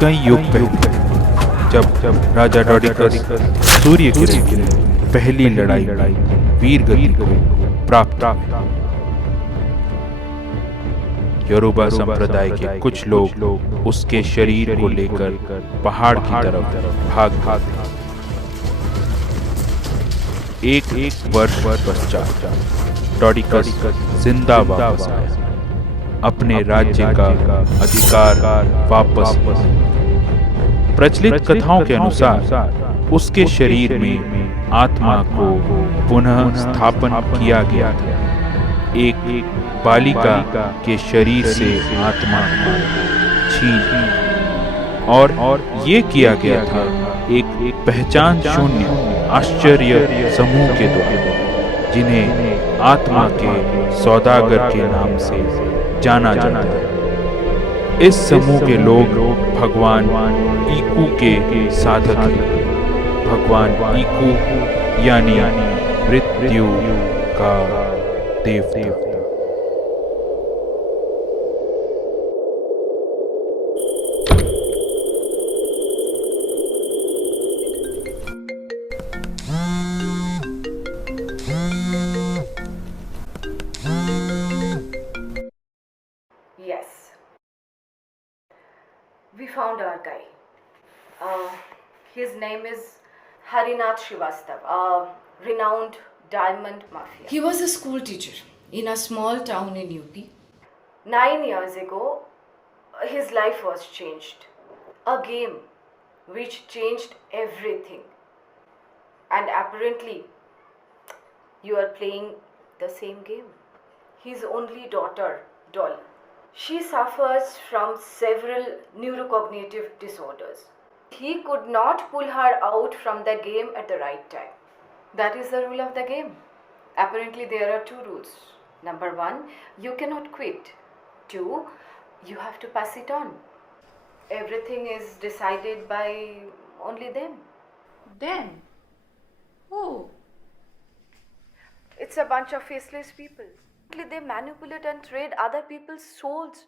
कई युग पहले जब राजा डोडिकस सूर्य की पहली लड़ाई वीर गति को प्राप्त हुए, योरुबा संप्रदाय के कुछ लोग उसके शरीर को लेकर पहाड़ की तरफ भाग गए। एक वर्ष पश्चात डोडिकस जिंदा वापस आया, अपने राज्य का अधिकार वापस लिया। प्रचलित कथाओं के अनुसार उसके शरीर में आत्मा को पुनः स्थापन किया गया था। एक बालिका के शरीर से आत्मा को छीन और ये किया गया था एक पहचान शून्य आश्चर्य समूह के द्वारा, जिन्हें आत्मा के सौदागर के नाम से जाना जाता है। इस समूह के लोग भगवान इकू के साधक हैं। भगवान इकू यानी मृत्यु का देवता। Yes, we found our guy. His name is Harinath Srivastav, a renowned diamond mafia. He was a school teacher in a small town in UP. 9 years ago, his life was changed. A game which changed everything. And apparently, you are playing the same game. His only daughter, Doll. She suffers from several neurocognitive disorders. He could not pull her out from the game at the right time. That is the rule of the game. Apparently, there are 2 rules. Number 1, you cannot quit. 2, you have to pass it on. Everything is decided by only them. Then? Who? It's a bunch of faceless people. They manipulate and trade other people's souls.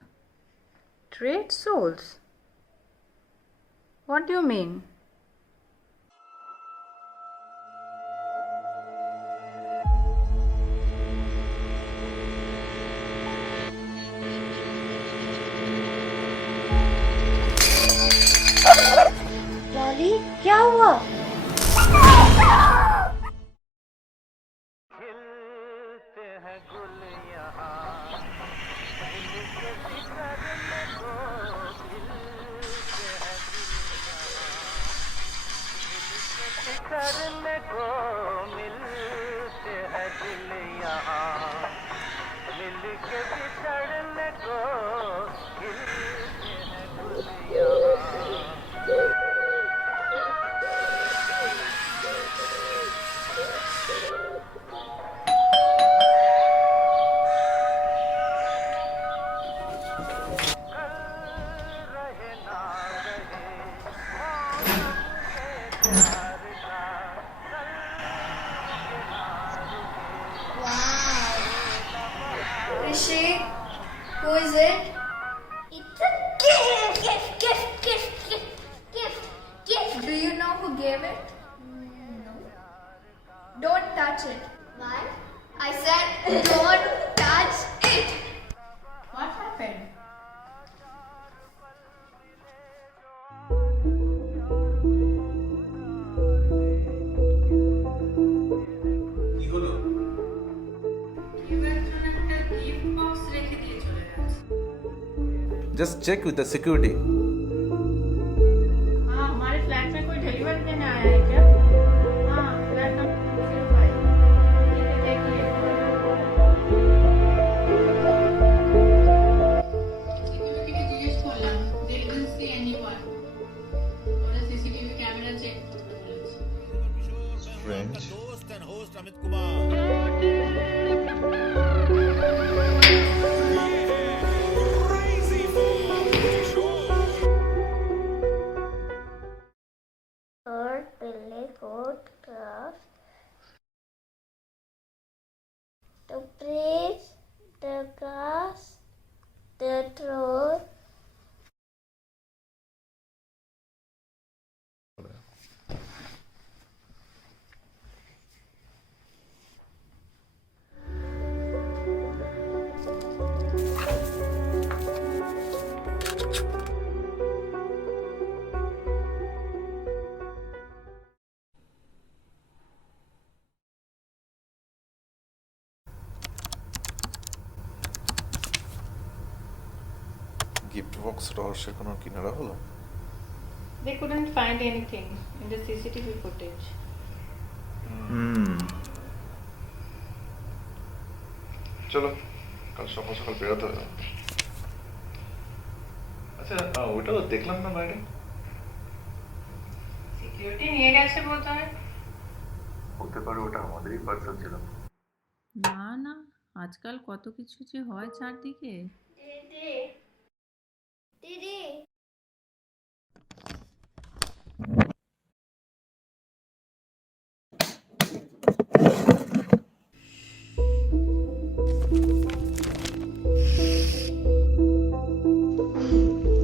Trade souls? What do you mean? Lolly, क्या हुआ? करने को मिलते हैं दिल यहाँ, मिल के बिछड़ने को खिलते हैं गुल यहाँ। Rishi, who is it? It's a gift. Do you know who gave it? No. Don't touch it. Why? I said don't touch it. What happened? Just check with the security. हाँ, हमारे फ्लैट में कोई delivery देने आया है क्या? हाँ, flat number 05। ठीक है, देखिए। Security के GS खोला, they didn't see anyone. और CCTV कैमरा चेक करो। Strange. दोस्त and host Amit Kumar. Gift box রহস্যের কোনো কিনারা হলো? They couldn't find anything in the CCTV footage. চলো কাল সকাল সকাল বেরোতে হবে। আচ্ছা ওটা তো দেখলাম না বাইরে। সিকিউরিটি নিয়ে গেছে বলতে হয়। হতে পারে ওটা আমাদেরই পার্সেল ছিল। না না, আজকাল কত কিছু যে হয় চারদিকে। Didi. Didi.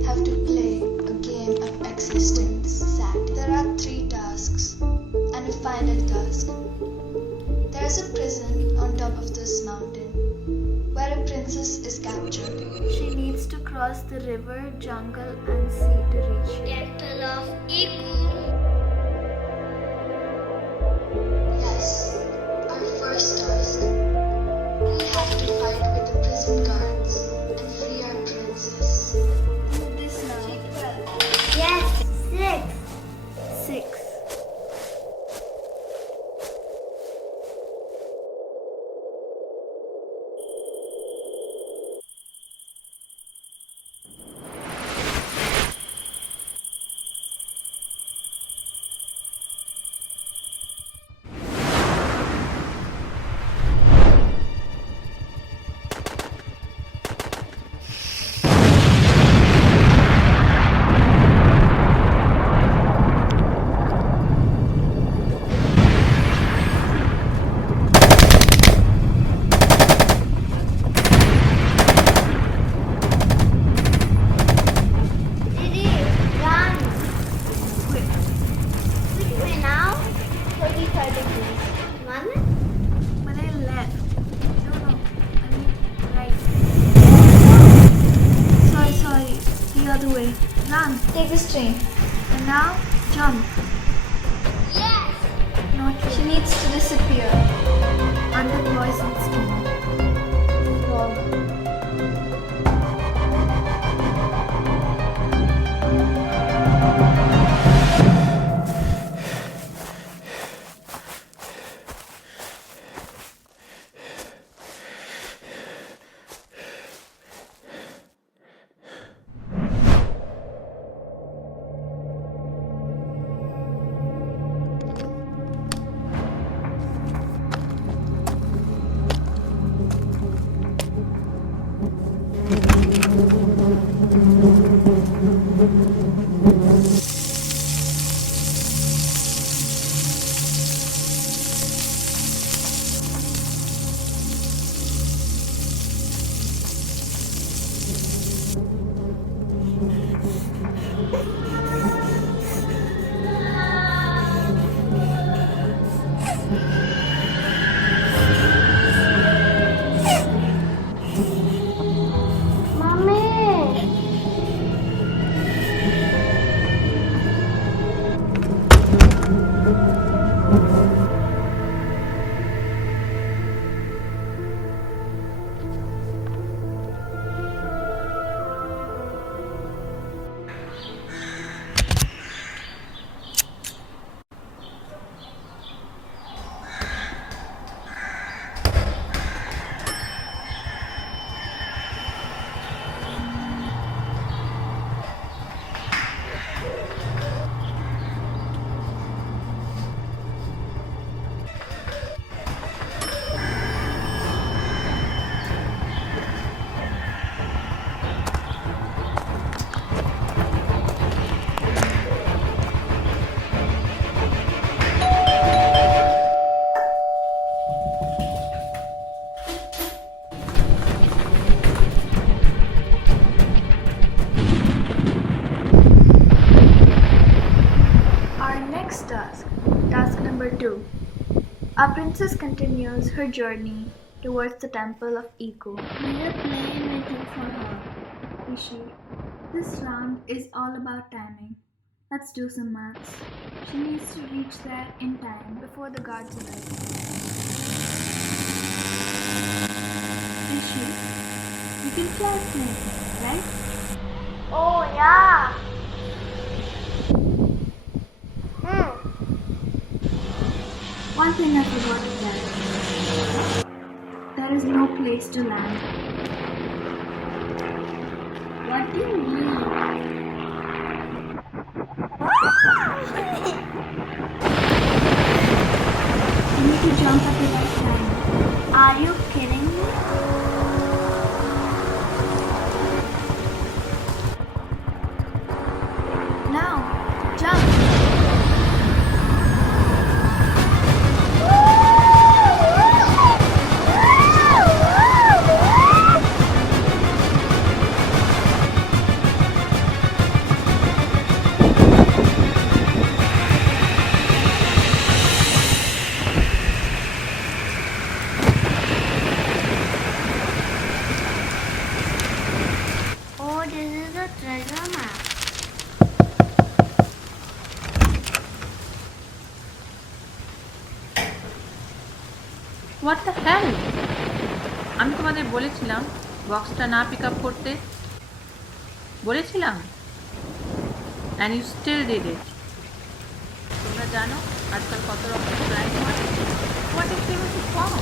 Have to play a game of existence. Sad. There are 3 tasks and a final task. There is a prison on top of this mountain where a princess is captured. She needs to cross the river, jungle, and sea to reach it. Temple of Iku. Yes, our first task. We have to fight with the prison guards and free our princess. This now. Yes, 6. 6. Didi, run. Quick. Which way now? 30 degrees. One? But I left. No, I mean right. Sorry. The other way. Run. Take this train. And now, jump. Yes. Not She yet. needs to disappear. Under poison skin. Frog. Task number 2. Our princess continues her journey towards the temple of Eco. We're playing waiting for her. Ishi, this round is all about timing. Let's do some maths. She needs to reach there in time before the guards arrive. Ishi, you can fly plane, right? Oh, yeah. One thing I forgot to tell. There is no place to land. What do you mean? You need to jump at the right time. Are you kidding me? Now, jump. Oh, this is a treasure map. What the hell, আমি তোমাদের বলেছিলাম বক্সটা না pick up করতে, বলেছিলাম, and you still did it. তোমরা জানো আজকাল কত রকম ক্রাইম হয়। What if there was a bomb?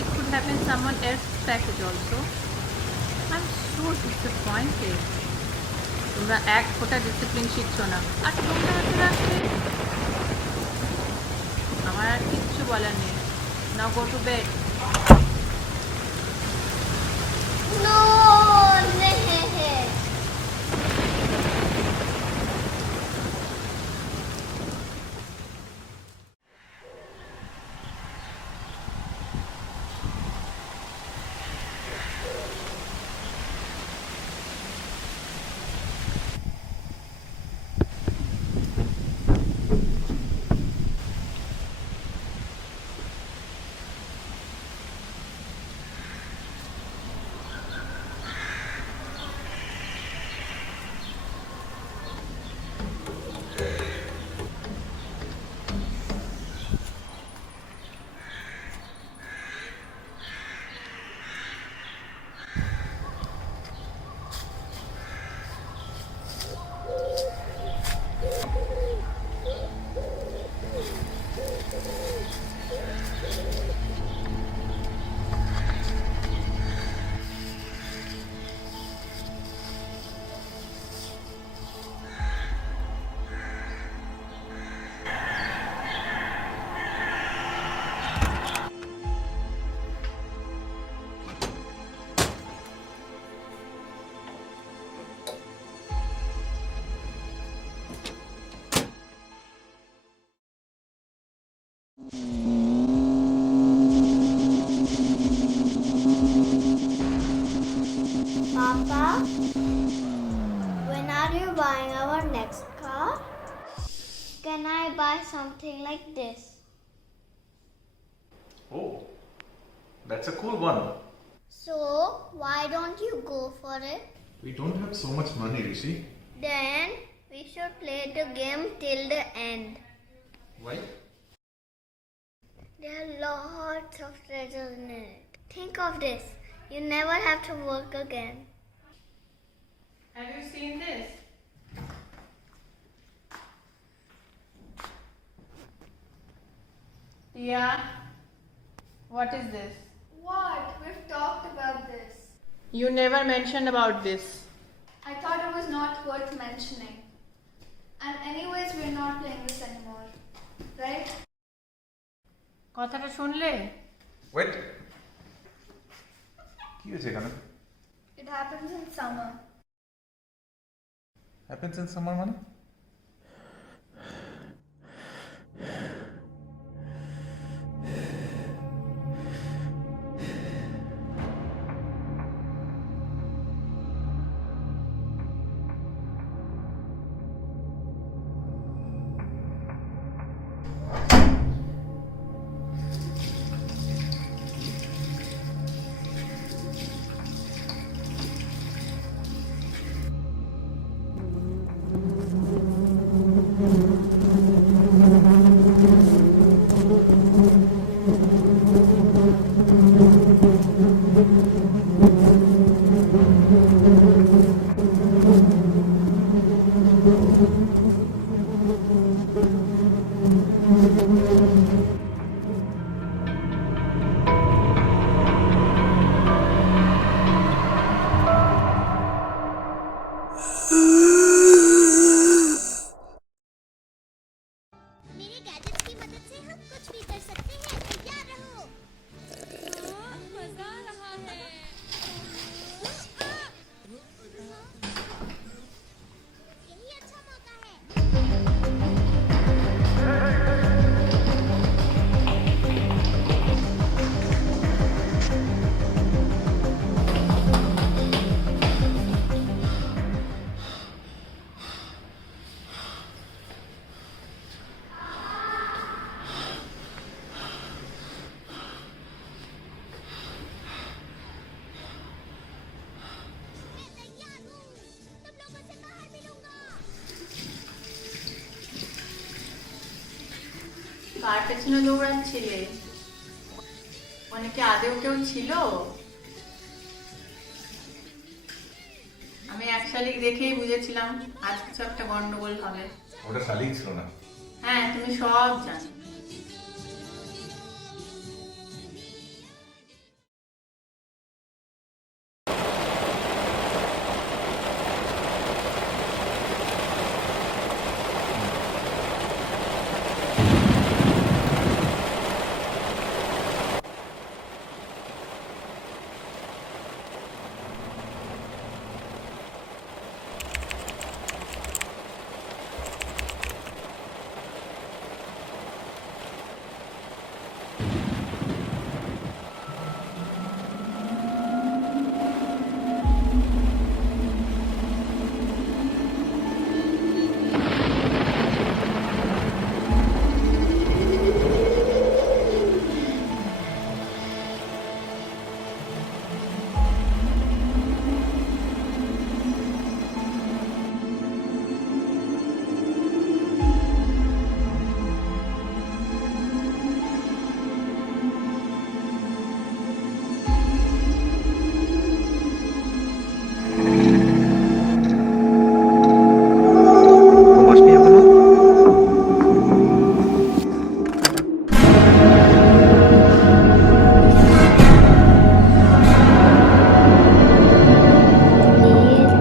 It could have been someone else package also. I am so disappointed. তোমরা এক ফোঁটা ডিসিপ্লিন শিখছো না, আর তোমরা হাতে রাখবে। আমার আর কিচ্ছু বলার নেই। Now go to bed. No, Papa, when are you buying our next car? Can I buy something like this? Oh, that's a cool one. So, why don't you go for it? We don't have so much money, Rishi. Then, we should play the game till the end. Why? There are lots of treasures in it. Think of this. You never have to work again. Have you seen this? Yeah. What is this? What? We've talked about this. You never mentioned about this. I thought it was not worth mentioning. And anyways, we're not playing this anymore. Right? কথাটা শুনলে? Wait. কি হয়েছে এখানে? It happens in summer. Happens in summer মানে? কার পেছনে দৌড়াচ্ছিলে? মানে কি আদেও কেউ ছিল? আমি এক শালিক দেখেই বুঝেছিলাম আজ কিছু একটা গন্ডগোল হবে। ওটা শালিক ছিল না। হ্যাঁ, তুমি সব জানো।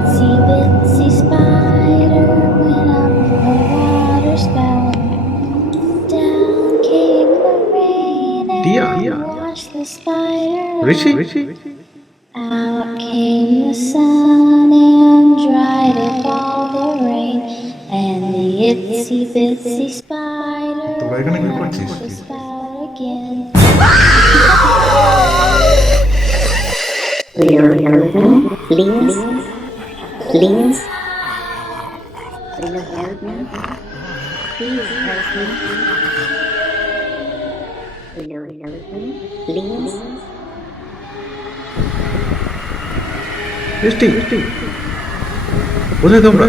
Itsy bitsy spider went up the water spout. Down came the rain and washed the spider out. Out came the sun and dried up all the rain. And the itsy bitsy spider তোরা এখানে কি went up করছিস? the spout again. Will you help me, please? Please? Will you help me? Please help me. Will you help me, please? বৃষ্টি কোথায় তোমরা?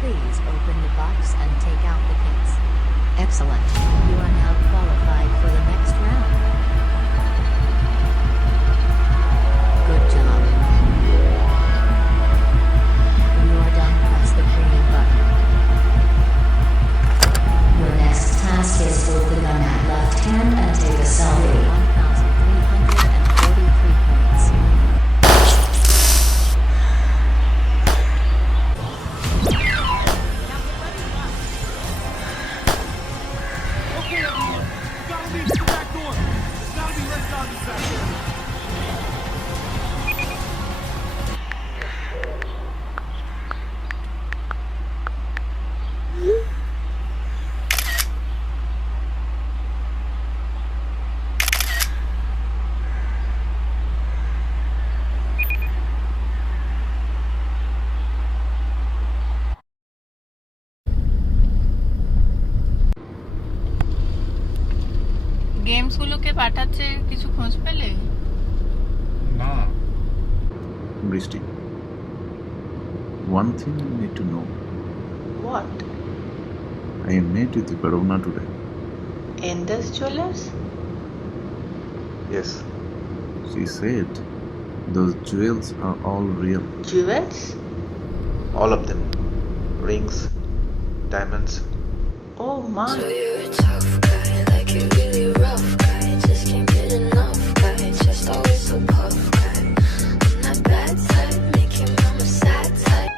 Please open the box and take out the case. Excellent. You are now qualified for the next round. Good job. When you are done, press the green button. Your next task is hold the gun at left hand and take a selfie. 1,343 points. গেমসগুলোকে পাঠাচ্ছে, কিছু খোঁজ পেলে? না। Bristy, one thing you need to know. What? I met with Karuna today. Indus Jewelers? Yes. She said those jewels are all real. Jewels? All of them. Rings, diamonds. Oh my. So you're a tough guy, like a really rough guy. Just can't get enough guy, just always so puff guy. I'm that bad type, make your mama sad type.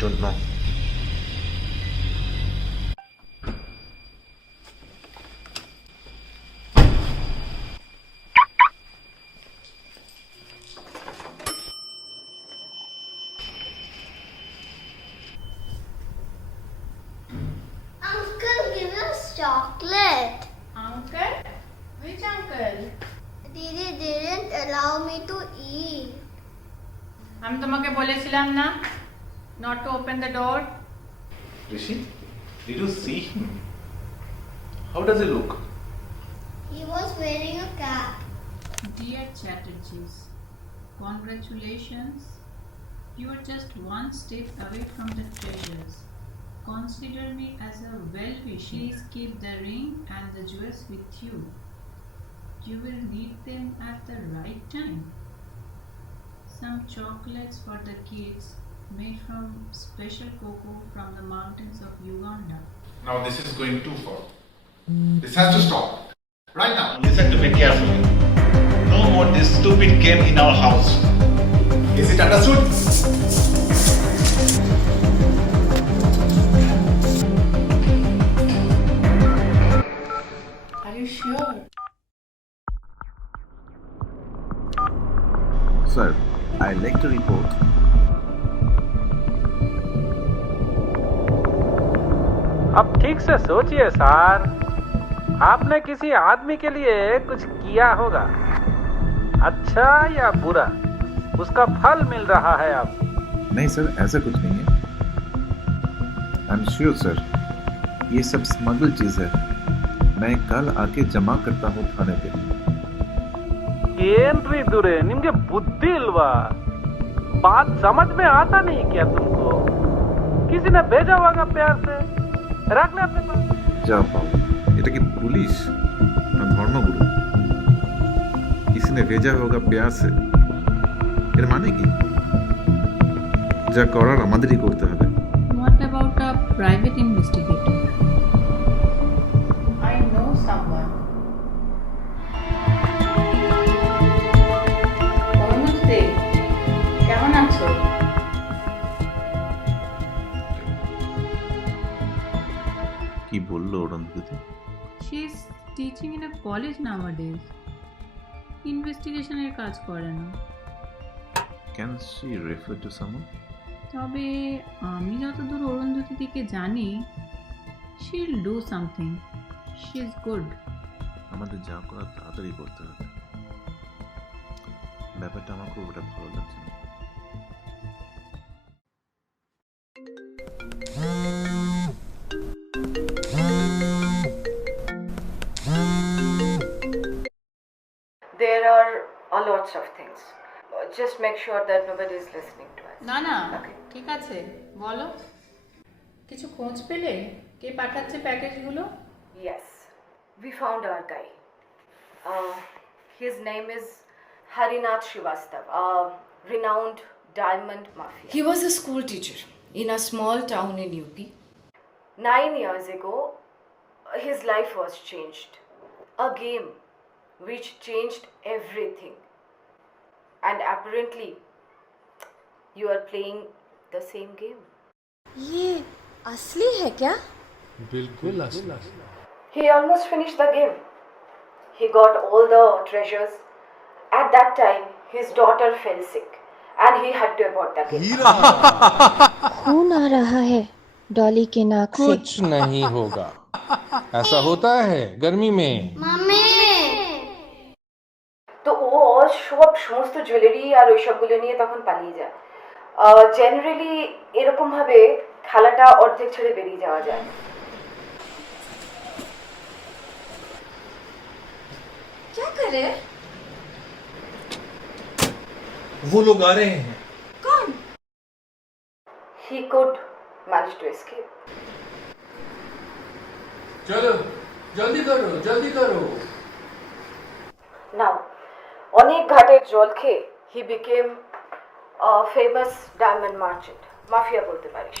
don't know. Uncle, give us chocolate. Uncle? Which uncle? Didi didn't allow me to eat. আমি তোমাকে বলেছিলাম না not to open the door. Rishi, did you see him? How does he look? He was wearing a cap. Dear Chatterjees, congratulations. You are just one step away from the treasures. Consider me as a well-wisher. Please keep the ring and the jewels with you. You will need them at the right time. Some chocolates for the kids made from special cocoa from the mountains of Uganda. Now this is going too far. This has to stop. Right now. Listen to me carefully. No more this stupid game in our house. Is it understood? Are you sure? Sir, I'd like to report. अब ठीक से सोचिए sir, आपने किसी आदमी के लिए कुछ किया होगा, अच्छा या बुरा, उसका फल मिल रहा है अब। नहीं सर, ऐसा कुछ नहीं है। आई एम श्योर सर, ये सब स्मगल चीज है। मैं कल आके जमा करता हूँ थाने पे। ಏನ್ರಿ ದುರೆ ನಿಮ್ಗೆ ಬುದ್ಧಿ ಇಲ್ವಾ? बात समझ में आता नहीं क्या तुमको? किसी ने भेजा होगा प्यार से, रख ले अपने पास। যাও পাও, এটা কি পুলিশ না ধর্মগুরু? किसी ने भेजा होगा प्यार से, এর মানে কি? যা করার আমাদেরই করতে হবে। What about a private investigator? I know someone. অনুজদে, কেমন আছো? কি বললো Arundhati? She is teaching in a college nowadays. ইনভেস্টিগেশনের কাজ করে না। Can she refer to someone? তবে আমি যতদূর অরুন্ধতী দিকে জানি, she will do something. She is good. আমাদের যা করার তাড়াতাড়ি করতে হবে। ব্যাপারটা আমার খুব একটা ভালো লাগছে না। There are a lots of things. Just make sure that nobody is listening to us. না না, ঠিক আছে, বলো। কিছু খোঁজ পেলে? কে পাঠাচ্ছে প্যাকেজগুলো? Yes, we found our guy. His name is Harinath Srivastav, a renowned diamond mafia. He was a school teacher in a small town in UP. 9 years ago, his life was changed. A game which changed everything. And apparently, you are playing the same game. ये असली है क्या? बिल्कुल असली। He almost finished the game. He got all the treasures. At that time, his daughter fell sick and he had to abort the game. खून आ रहा है डॉली के नाक से। कुछ नहीं होगा, ऐसा होता है गर्मी में। তো ও সব সমস্ত জুয়েলারি আর ওইসবগুলো নিয়ে তখন পালিয়ে যায়। জেনারেলি এরকম ভাবে খেলাটা অর্ধেক ছেড়ে বেরিয়ে যাওয়া যায়। क्या करे? वो लोग आ रहे हैं। कौन? He could manage to escape. चलो जल्दी करो, जल्दी करो। Now, অনেক ঘাটের জল খেয়ে he became a famous diamond merchant. Mafia বলতে পারিস।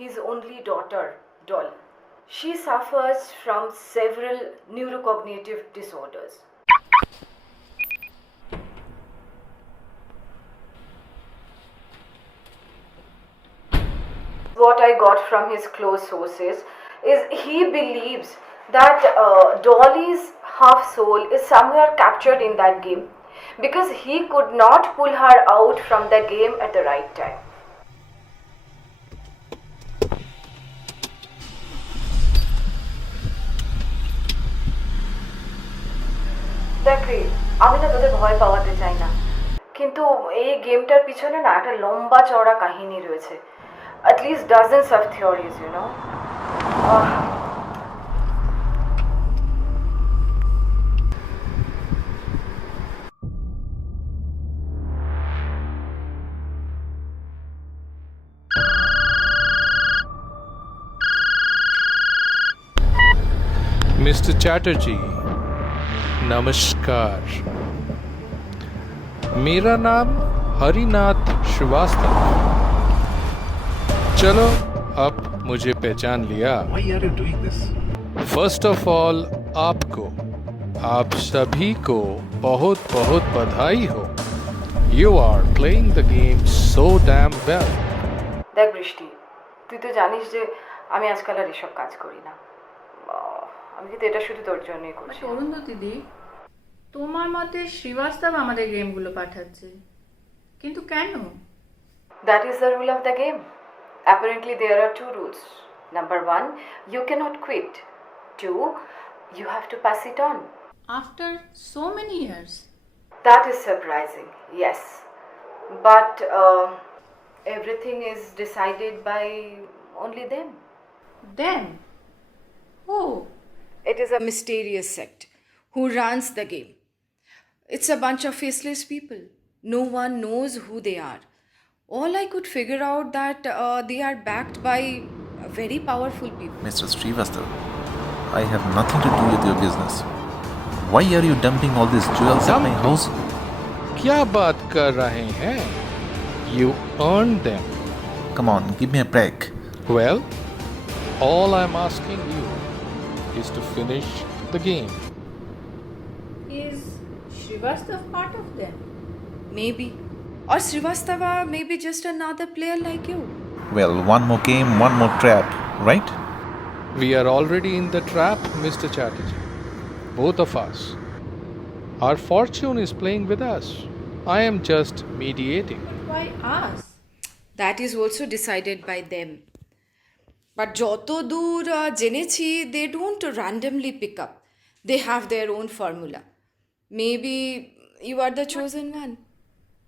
His only daughter, Dolly, she suffers from several neurocognitive disorders. got from his close sources is he believes that Dolly's half soul is somewhere captured in that game because he could not pull her out from the game at the right time. দেখ রে, আমি না তোদের ভয় পাওয়াতে চাই না, কিন্তু এই গেমটার পিছনে না একটা লম্বা চওড়া কাহিনী রয়েছে, at least dozens of theories, you know. Mister Chatterjee, नमस्कार। मेरा नाम हरिनाथ श्रीवास्तव। चलो अब मुझे पहचान लिया। Why are you doing this? First of all आपको, आप सभी को बहुत बहुत बधाई हो। You are playing the game so damn well. দেখ বৃষ্টি, তুই তো জানিস যে আমি আজকাল আর এসব কাজ করি না, আমি কিন্তু এটা শুধু তোর জন্যই করছি। অরুন্ধতী দিদি, তোমার মতে শ্রীবাস্তব আমাদের গেমগুলো পাঠাচ্ছে, কিন্তু কেন? That is the rule of the game. Apparently there are two rules. Number 1, you cannot quit. 2, you have to pass it on. After so many years. That is surprising, yes. But everything is decided by only them. Them? Who? It is a mysterious sect who runs the game. It's a bunch of faceless people. No one knows who they are. All I could figure out that they are backed by very powerful people. Mr. Srivastav, I have nothing to do with your business. Why are you dumping all these jewels at my house? क्या बात कर रहे हैं? You earned them. Come on, give me a break. Well, all I'm asking you is to finish the game. Is Srivastav part of them? Maybe. Or Srivastava may be just another player like you. Well, one more game, one more trap, right? We are already in the trap, Mr. Chatterjee. Both of us. Our fortune is playing with us. I am just mediating. Why us? That is also decided by them. But joto dur jenechi, they don't randomly pick up. They have their own formula. Maybe you are the chosen one.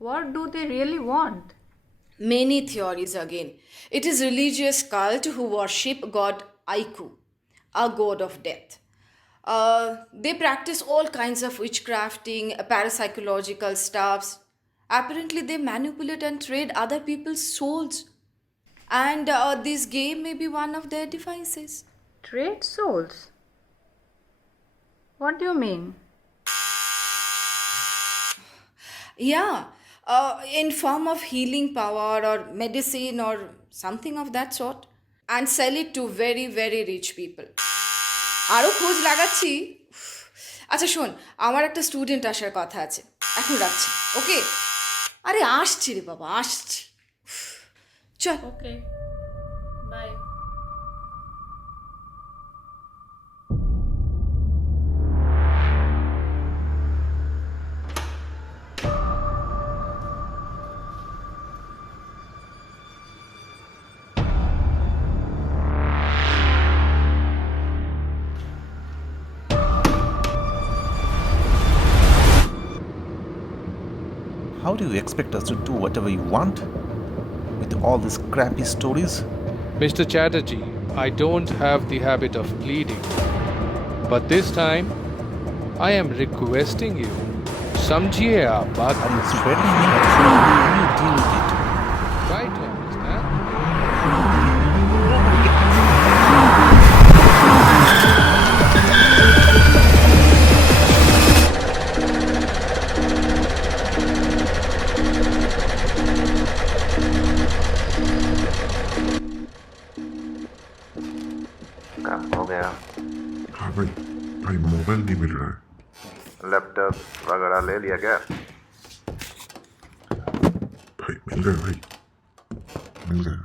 What do they really want? Many theories again. It is religious cult who worship god Aiku, a god of death. They practice all kinds of witchcrafting, parapsychological stuffs. Apparently they manipulate and trade other people's souls. And this game may be one of their devices. Trade souls? What do you mean? Yeah, in form of healing power or medicine or something of that sort, and sell it to very very rich people. আরও খোঁজ লাগাচ্ছি। আচ্ছা শোন, আমার একটা student আসার কথা আছে, এখন রাখছি, ওকে? আরে আসছি রে বাবা, আসছি, চল। Okay. Bye. How do you expect us to do whatever you want with all these crappy stories? Mr. Chatterjee, I don't have the habit of pleading. But this time, I am requesting you. समझिए आप बात। Are you threatening me? How do you deal with it? Try to understand. काम हो गया। हाँ भाई, भाई mobile नहीं मिल रहा है। लैपटॉप वगैरह ले लिया क्या? भाई मिल गया, भाई मिल गया।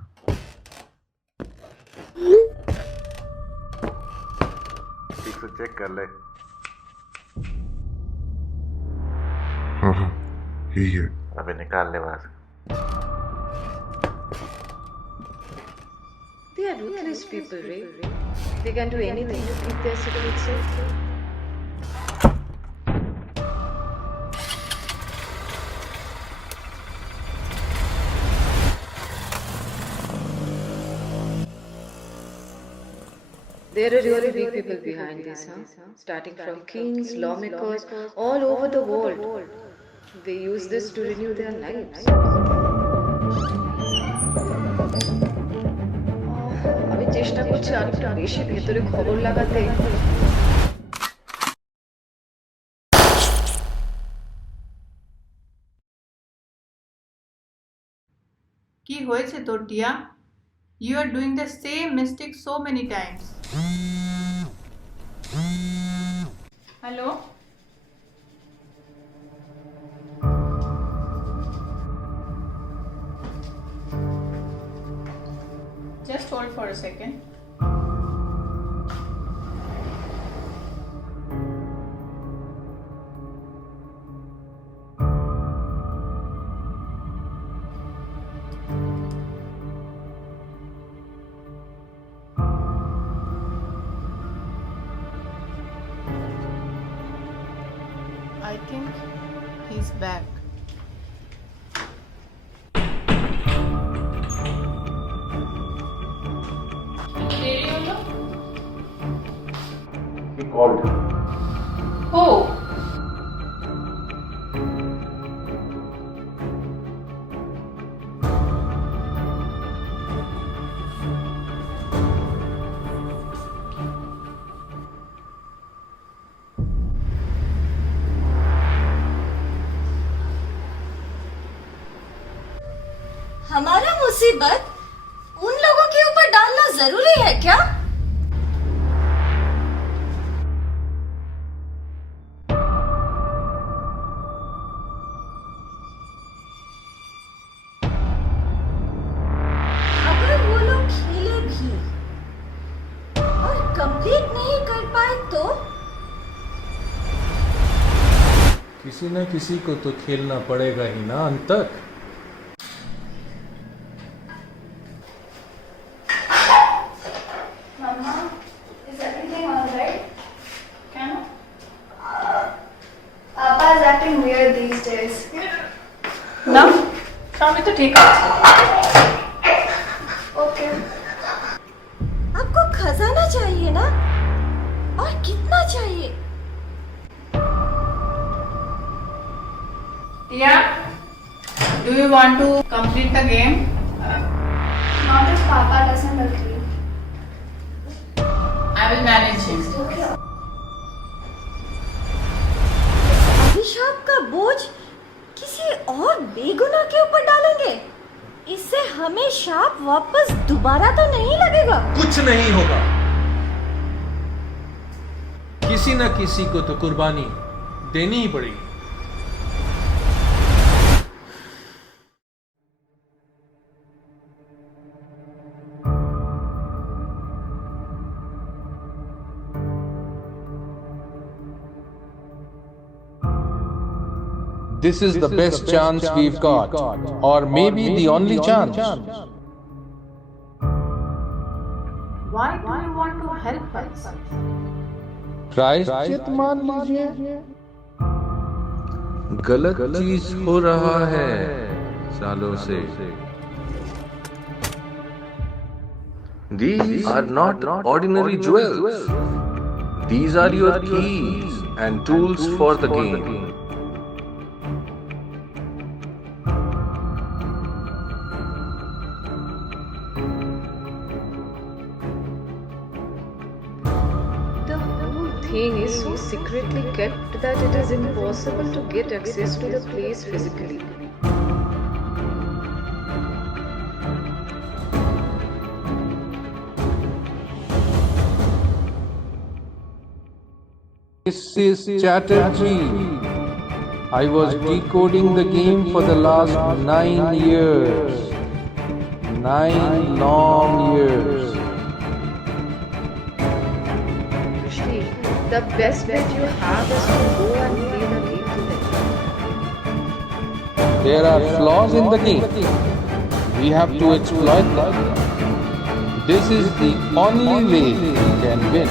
से चेक कर ले। हाँ हाँ यही है। अबे निकाल ले बाहर। They are ruthless people, Ray. They can do anything to keep their secret safe. There are really big people behind this, huh? Starting from kings, lawmakers, all over the world. They use this to renew their lives. আমি চেষ্টা করছি আরেকটু বেশি ভেতরে খবর লাগাতে। কি হয়েছে তোর টিয়া? You are doing the same mistake so many times. Hello? Just hold for a second. I think he's back. He called. Who? हमारा मुसीबत उन लोगों के ऊपर डालना जरूरी है क्या? अगर वो लोग खेले भी और कंप्लीट नहीं कर पाए तो? किसी न किसी को तो खेलना पड़ेगा ही ना अंत तक। Mama, is everything alright? Can Papa is acting weird these days. না আমি তো ঠিক আছে। Okay. आपको खजाना चाहिए ना? और कितना चाहिए? Yeah. Do you want to complete the game? Not if Papa doesn't agree. I will manage him. अभिशाप का बोझ किसी और बेगुनाह के ऊपर डालेंगे? इससे हमें शाप वापस दोबारा तो नहीं लगेगा? कुछ नहीं होगा। किसी न किसी को तो कुर्बानी देनी ही पड़ेगी। This is the best chance we've got, or maybe the only chance. Why do you want to help us? प्रायश्चित मान लीजिए। गलत चीज हो रहा है सालों से। These are not ordinary jewels. These are your keys and tools for the game. The whole thing is so secretly kept that it is impossible to get access to the place physically. This is Chatterjee. I was decoding the game for the last 9 years. 9 long years. Rishti, The best bet you have is to go and play the game to the end. There are flaws in the game. We have to exploit them. This is the only way we can win.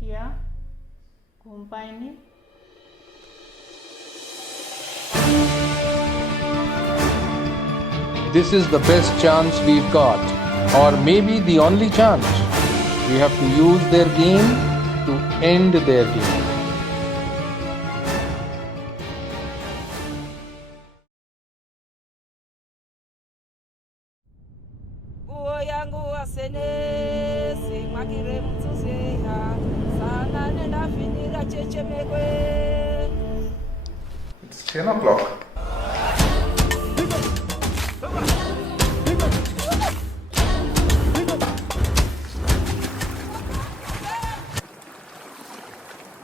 क्या घूम पाएंगे? This is the best chance we've got, or maybe the only chance. We have to use their game to end their game. It's 10 o'clock.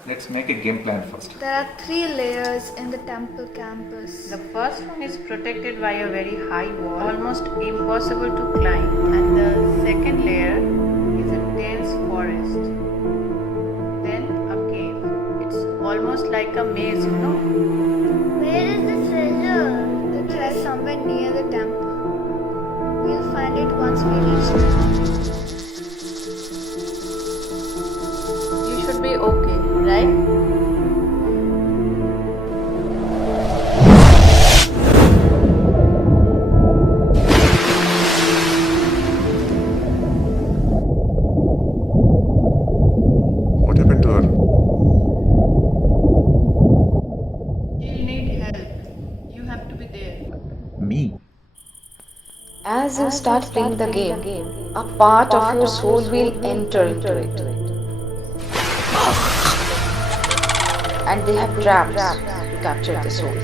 Let's make a game plan first. There are 3 layers in the temple campus. The first one is protected by a very high wall, almost impossible to climb. And the second layer is a dense forest. Then a cave. It's almost like a maze, you know. Where is the treasure? The treasure is somewhere near the temple. We'll find it once we reach there. You should be okay, right? What happened to her? She'll need help. You have to be there. Me? As you start playing the game, a part of your soul will enter into it. And they have traps to capture the soul.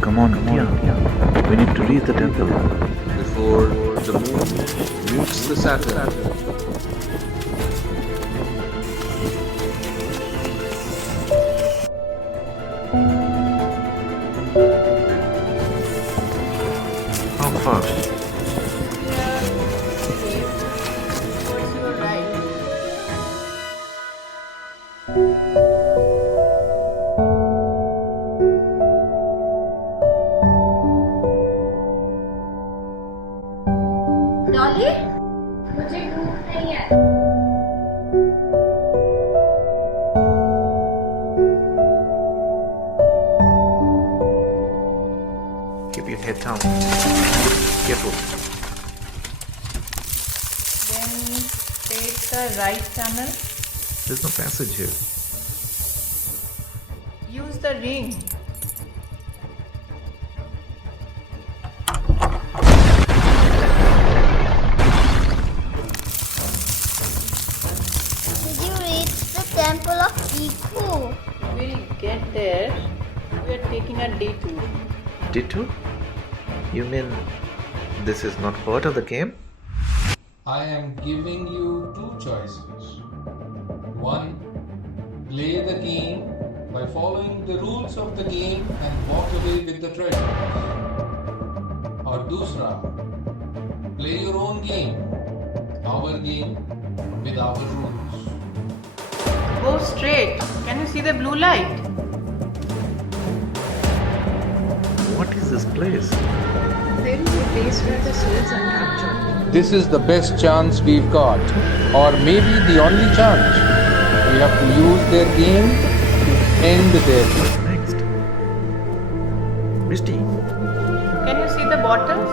Come on, Kia. We need to reach the temple. Before the moon meets the Saturn. How far? Towards your right. Dolly मुझे भूख नहीं है Keep your head down. Careful. Then take the right tunnel. There's no passage here. Use the ring. Did you reach the temple of Iku? We'll get there. We are taking a detour. Detour? You mean this is not part of the game? I am giving you 2 choices. 1. Play the game by following the rules of the game and walk away with the treasure. Or 2. Play your own game, our game, with our rules. Go straight. Can you see the blue light? What is this place? There is a place where the souls are captured. This is the best chance we've got, or maybe the only chance. We have to use their game to end their game. Next. Misty. Can you see the bottles?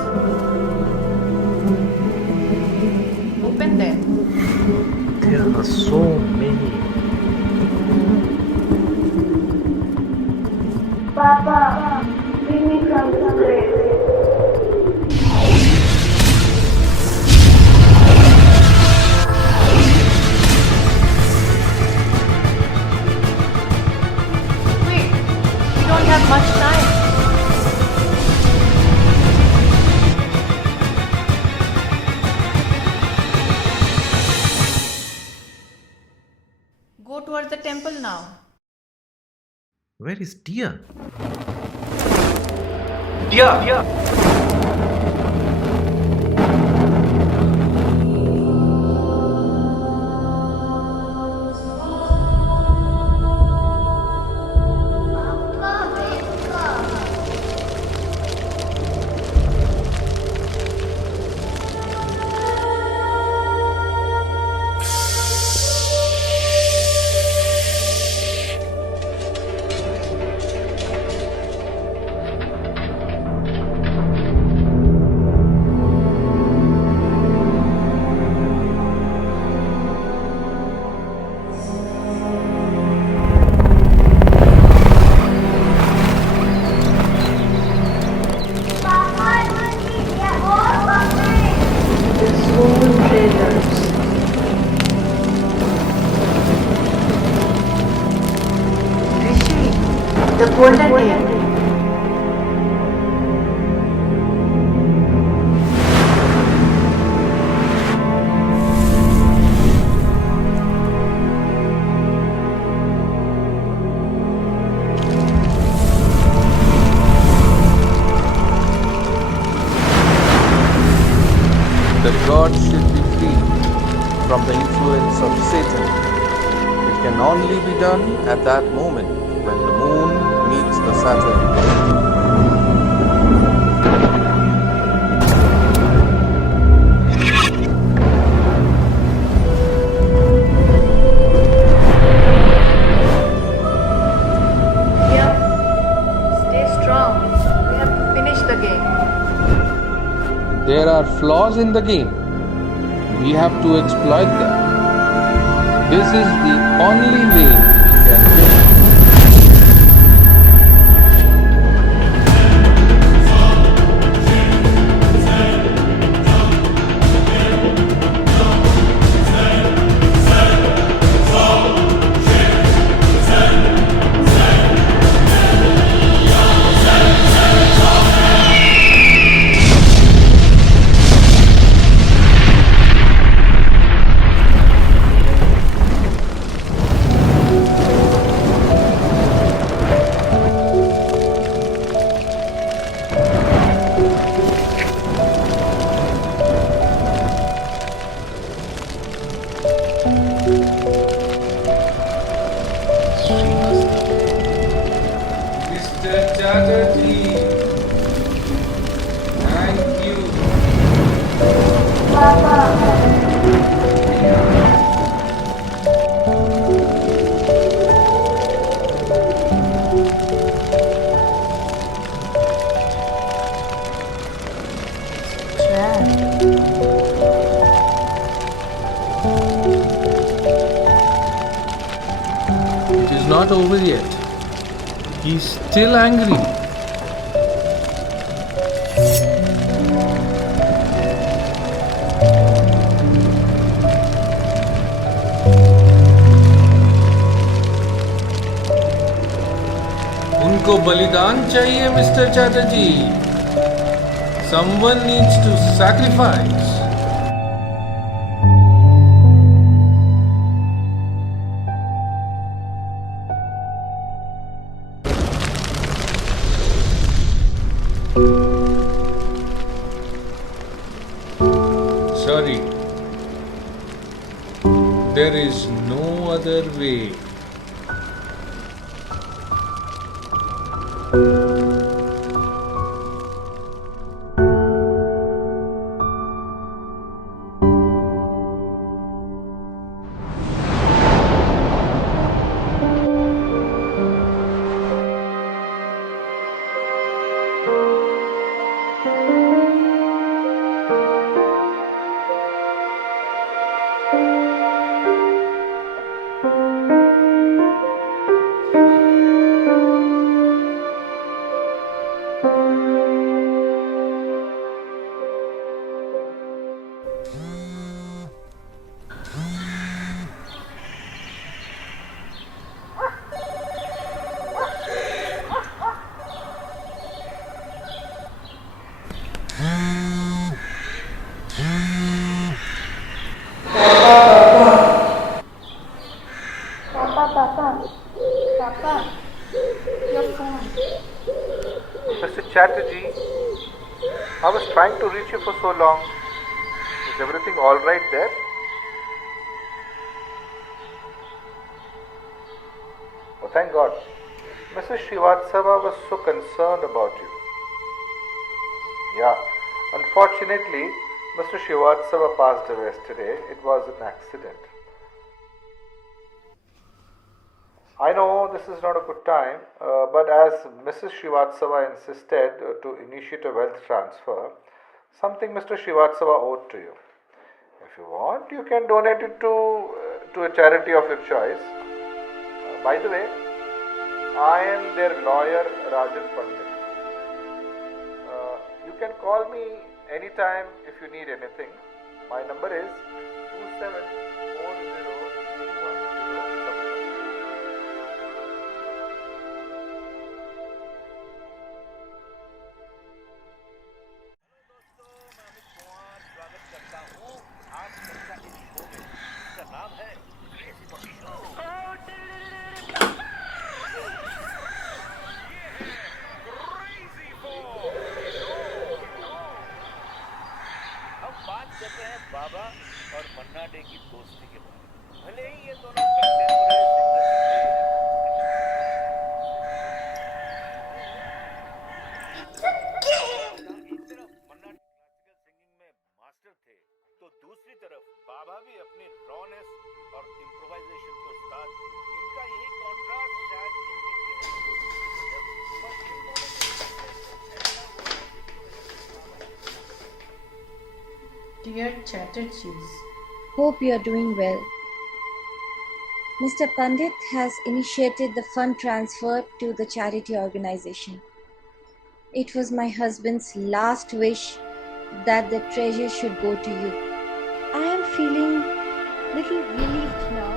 Open them. There are so many. Papa, bring me from this place. Quick, we don't have much time. temple now. Where is Tia? The golden egg. The gods should be free from the influence of Satan. It can only be done at that moment when the moon meets the Saturn. Stay strong. We have to finish the game. There are flaws in the game. We have to exploit them. This is the only way we can win. Mr. Chatterjee, thank you. It is not over yet. He's still angry. उनको बलिदान चाहिए mister Chatterjee. Someone needs to sacrifice. Sorry. There is no other way. phone. Mr. Chatterjee, I was trying to reach you for so long. Is everything all right there? Oh, thank God. Mrs. Srivastava was so concerned about you. Yeah, unfortunately, Mr. Srivastava passed away yesterday. It was an accident. I know this is not a good time, but as Mrs. Srivastava insisted to initiate a wealth transfer, something Mr. Srivastava owed to you. If you want, you can donate it to a charity of your choice. By the way, I am their lawyer, Rajan Pandit. You can call me anytime if you need anything. My number is 27403101. बाबा और मन्ना day की दोस्ती के बारे में। भले ही ये दोनों contemporary singers थे। मन्ना क्लासिकल सिंगिंग में मास्टर थे, तो दूसरी तरफ बाबा भी अपनी रॉनेस और इम्प्रोवाइजेशन के उस्ताद। इनका यही कॉन्ट्रास्ट शायद इनकी Dear Chatterjees, Hope you are doing well. Mr. Pandit has initiated the fund transfer to the charity organization. It was my husband's last wish that the treasure should go to you. I am feeling little relieved now.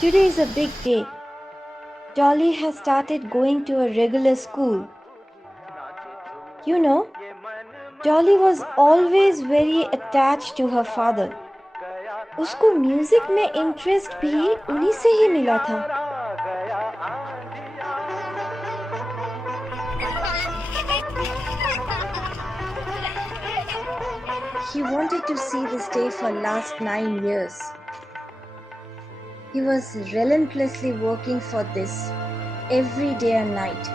Today is a big day. Dolly has started going to a regular school. You know, Dolly was always very attached to her father. उसको music में interest भी उन्हीं से ही मिला था. He wanted to see this day for last 9 years. He was relentlessly working for this every day and night.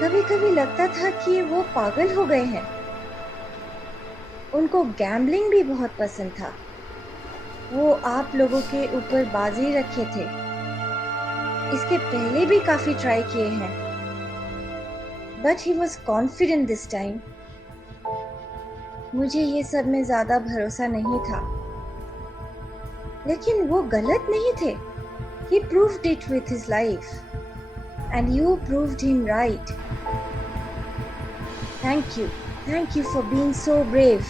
कभी-कभी लगता था कि वो पागल हो गए हैं. उनको गैम्बलिंग भी बहुत पसंद था. वो आप लोगों के ऊपर बाजी रखे थे. इसके पहले भी काफी ट्राई किए हैं. But he was confident this time. मुझे ये सब में ज्यादा भरोसा नहीं था. लेकिन वो गलत नहीं थे. He proved it with his life. And you proved him right. Thank you. Thank you for being so brave.